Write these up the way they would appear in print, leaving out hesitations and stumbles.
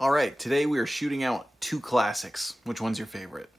All right, today we are shooting out two classics. Which one's your favorite?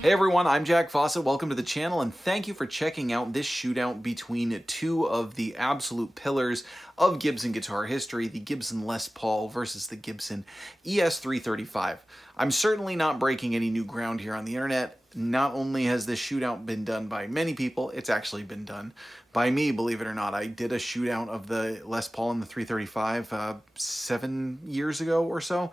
Hey everyone, I'm Jack Fossett. Welcome to the channel and thank you for checking out this shootout between two of the absolute pillars of Gibson guitar history, the Gibson Les Paul versus the Gibson ES-335. I'm certainly not breaking any new ground here on the internet. Not only has this shootout been done by many people, it's actually been done by me, believe it or not. I did a shootout of the Les Paul and the 335 7 years ago or so.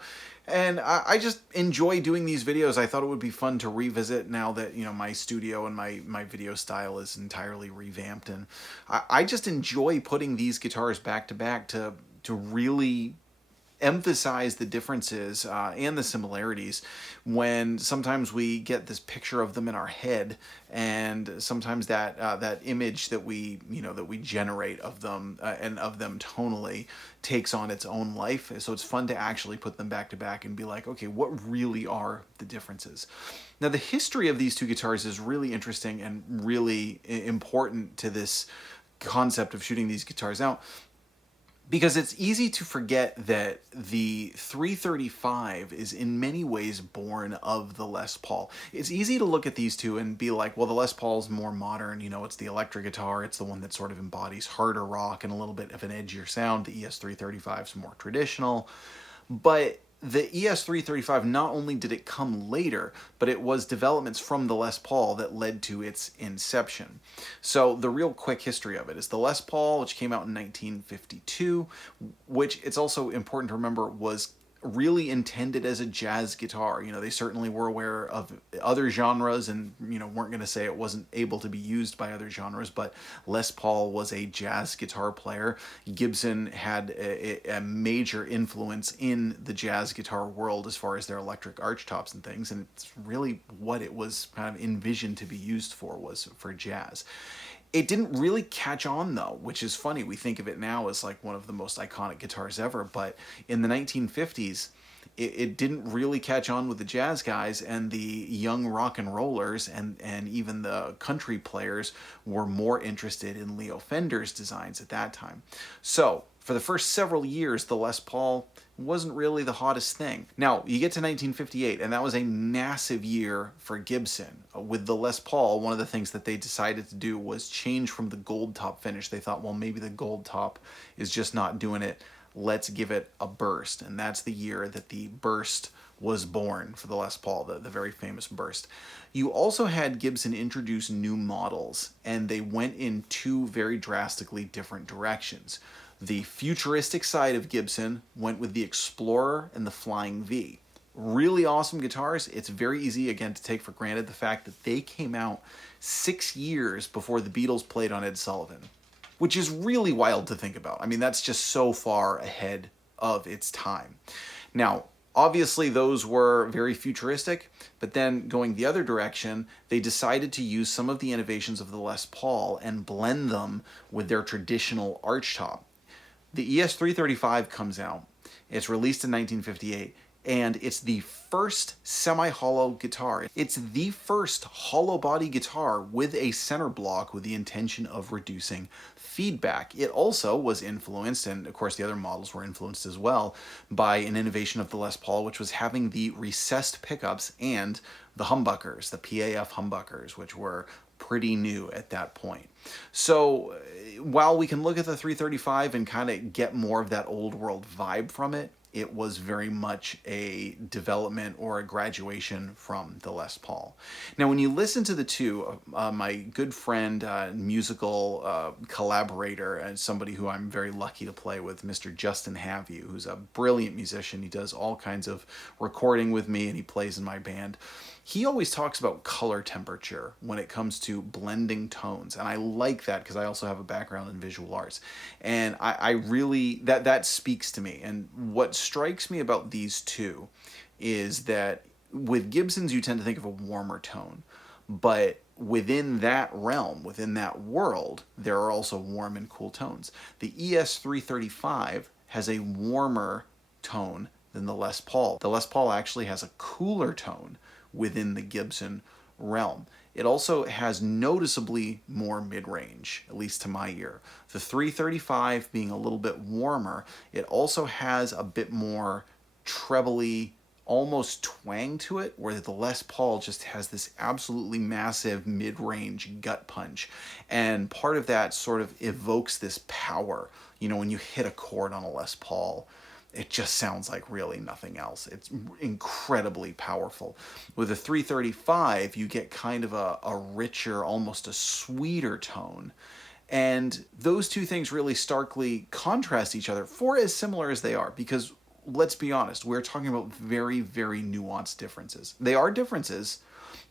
And I just enjoy doing these videos. I thought it would be fun to revisit now that, my studio and my video style is entirely revamped. And I just enjoy putting these guitars back to back to really emphasize the differences and the similarities when sometimes we get this picture of them in our head, and sometimes that image that we generate of them and of them tonally takes on its own life. So it's fun to actually put them back to back and be like, okay, what really are the differences? Now, the history of these two guitars is really interesting and really important to this concept of shooting these guitars out, because it's easy to forget that the 335 is in many ways born of the Les Paul. It's easy to look at these two and be like, well, the Les Paul's more modern, it's the electric guitar, it's the one that sort of embodies harder rock and a little bit of an edgier sound. The ES-335 is more traditional. But the ES-335, not only did it come later, but it was developments from the Les Paul that led to its inception. So the real quick history of it is the Les Paul, which came out in 1952, which it's also important to remember was really intended as a jazz guitar. They certainly were aware of other genres and, weren't going to say it wasn't able to be used by other genres, but Les Paul was a jazz guitar player. Gibson had a major influence in the jazz guitar world as far as their electric archtops and things, and it's really what it was kind of envisioned to be used for, was for jazz. It didn't really catch on, though, which is funny. We think of it now as like one of the most iconic guitars ever, but in the 1950s, it didn't really catch on with the jazz guys, and the young rock and rollers and even the country players were more interested in Leo Fender's designs at that time. So For the first several years, the Les Paul wasn't really the hottest thing. Now, you get to 1958, and that was a massive year for Gibson. With the Les Paul, one of the things that they decided to do was change from the gold top finish. They thought, well, maybe the gold top is just not doing it. Let's give it a burst. And that's the year that the burst was born for the Les Paul, the very famous burst. You also had Gibson introduce new models, and they went in two very drastically different directions. The futuristic side of Gibson went with the Explorer and the Flying V. Really awesome guitars. It's very easy, again, to take for granted the fact that they came out 6 years before the Beatles played on Ed Sullivan, which is really wild to think about. I mean, that's just so far ahead of its time. Now, obviously, those were very futuristic, but then going the other direction, they decided to use some of the innovations of the Les Paul and blend them with their traditional arch top. The ES-335 comes out. It's released in 1958, and it's the first semi-hollow guitar. It's the first hollow body guitar with a center block with the intention of reducing feedback. It also was influenced, and of course the other models were influenced as well, by an innovation of the Les Paul, which was having the recessed pickups and the humbuckers, the PAF humbuckers, which were pretty new at that point. So while we can look at the 335 and kind of get more of that old world vibe from it, it was very much a development or a graduation from the Les Paul. Now, when you listen to the two, my good friend, musical collaborator, and somebody who I'm very lucky to play with, Mr. Justin Havieu, who's a brilliant musician. He does all kinds of recording with me, and he plays in my band. He always talks about color temperature when it comes to blending tones, and I like that because I also have a background in visual arts, and I really, that speaks to me. And what strikes me about these two is that with Gibsons you tend to think of a warmer tone, but within that realm, within that world, there are also warm and cool tones. The ES-335 has a warmer tone than the Les Paul. The Les Paul actually has a cooler tone within the Gibson realm. It also has noticeably more mid-range, at least to my ear. The 335 being a little bit warmer, it also has a bit more trebly, almost twang to it, where the Les Paul just has this absolutely massive mid-range gut punch. And part of that sort of evokes this power. You know, when you hit a chord on a Les Paul, it just sounds like really nothing else. It's incredibly powerful. With a 335, you get kind of a richer, almost a sweeter tone. And those two things really starkly contrast each other, for as similar as they are, because let's be honest, we're talking about very, very nuanced differences. They are differences,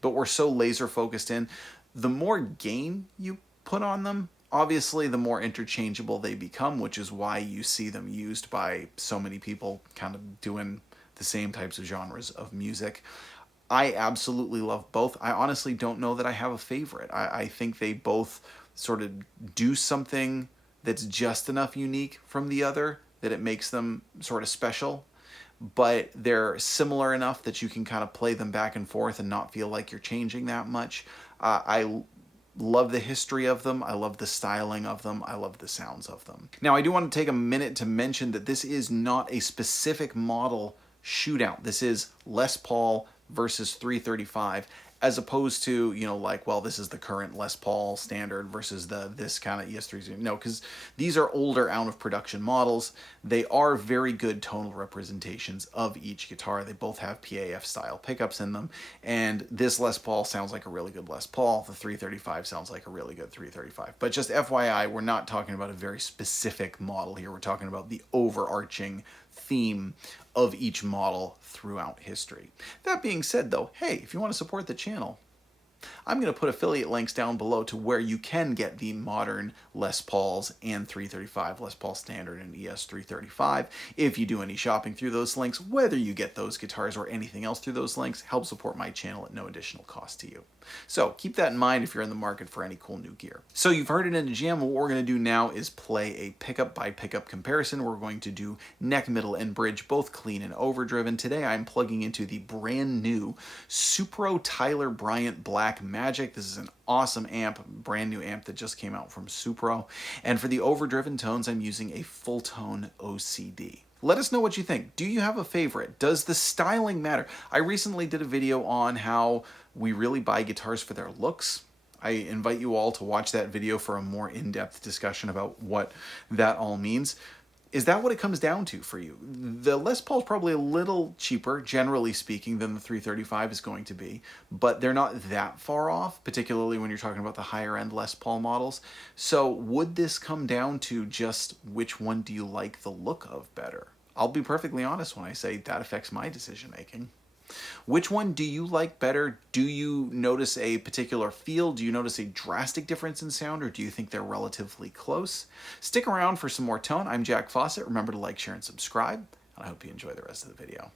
but we're so laser focused in. The more gain you put on them, obviously, the more interchangeable they become, which is why you see them used by so many people kind of doing the same types of genres of music. I absolutely love both. I honestly don't know that I have a favorite. I think they both sort of do something that's just enough unique from the other that it makes them sort of special, but they're similar enough that you can kind of play them back and forth and not feel like you're changing that much. I love the history of them. I love the styling of them. I love the sounds of them. Now, I do want to take a minute to mention that this is not a specific model shootout. This is Les Paul versus 335, as opposed to, you know, like, well, this is the current Les Paul standard versus this kind of ES-335. No, because these are older, out of production models. They are very good tonal representations of each guitar. They both have PAF style pickups in them, and this Les Paul sounds like a really good Les Paul. The 335 sounds like a really good 335. But just FYI, we're not talking about a very specific model here. We're talking about the overarching theme of each model throughout history. That being said, though, hey, if you want to support the channel, I'm going to put affiliate links down below to where you can get the modern Les Pauls and 335, Les Paul Standard and ES-335. If you do any shopping through those links, whether you get those guitars or anything else through those links, help support my channel at no additional cost to you. So keep that in mind if you're in the market for any cool new gear. So you've heard it in the jam. What we're going to do now is play a pickup by pickup comparison. We're going to do neck, middle, and bridge, both clean and overdriven. Today I'm plugging into the brand new Supro Tyler Bryant Black Black Magic. This is an awesome amp, brand new amp that just came out from Supro. And for the overdriven tones, I'm using a full tone OCD. Let us know what you think. Do you have a favorite? Does the styling matter? I recently did a video on how we really buy guitars for their looks. I invite you all to watch that video for a more in-depth discussion about what that all means. Is that what it comes down to for you? The Les Paul is probably a little cheaper, generally speaking, than the 335 is going to be, but they're not that far off, particularly when you're talking about the higher-end Les Paul models. So would this come down to just which one do you like the look of better? I'll be perfectly honest when I say that affects my decision-making. Which one do you like better? Do you notice a particular feel? Do you notice a drastic difference in sound, or do you think they're relatively close? Stick around for some more tone. I'm Jack Fossett. Remember to like, share, and subscribe. I hope you enjoy the rest of the video.